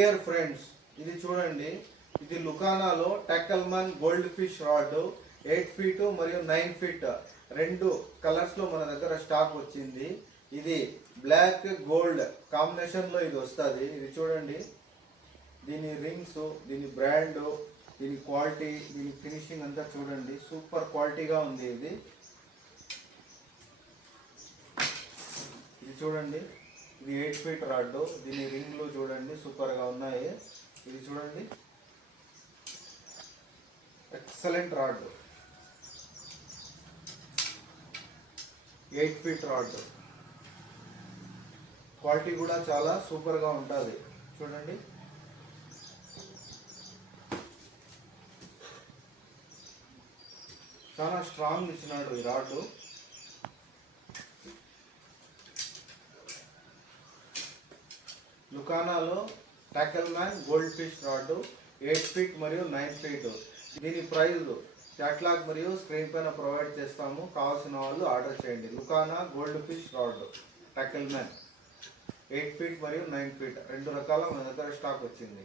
Dear friends, ఇది చూడండి. ఇది లుకానాలో Tackleman gold fish rod 8 feet మరియు 9 ఫీట్ రెండు కలర్స్ లో మన దగ్గర స్టాక్ వచ్చింది. ఇది బ్లాక్ గోల్డ్ కాంబినేషన్ లో ఇది వస్తుంది. ఇది చూడండి, దీని రింగ్స్, దీని బ్రాండ్, దీని క్వాలిటీ, దీని ఫినిషింగ్ అంతా చూడండి. సూపర్ క్వాలిటీగా ఉంది. ఇది చూడండి, ఇది 8 ఫీట్ రాడ్. దీని రింగ్లు చూడండి, సూపర్గా ఉన్నాయి. ఇది చూడండి, excellent rod, 8 feet rod. Quality కూడా చాలా సూపర్గా ఉంటుంది. చూడండి, చాలా స్ట్రాంగ్ ఇచ్చినాడు ఈ రాడ్. లుకానాలో Tackleman gold fish rod 8 feet మరియు 9 ఫీట్. దీని ప్రైస్ క్యాట్లాగ్ మరియు స్క్రీన్ పైన ప్రొవైడ్ చేస్తాము. కావాల్సిన వాళ్ళు ఆర్డర్ చేయండి. లుకానా gold fish rod Tackleman 8 feet మరియు 9 ఫీట్ రెండు రకాల మన దగ్గర స్టాక్ వచ్చింది.